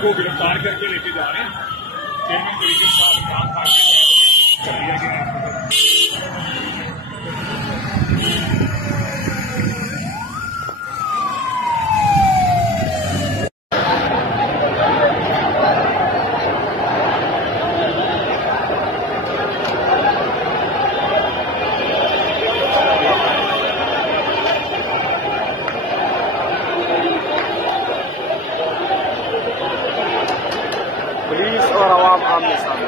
उनको गिरफ्तार करके लेके जा रहे हैं। चेयरमैन तरीके साहब इमरान खान कर दिया गया है। पुलिस और आवाम आमने सामने।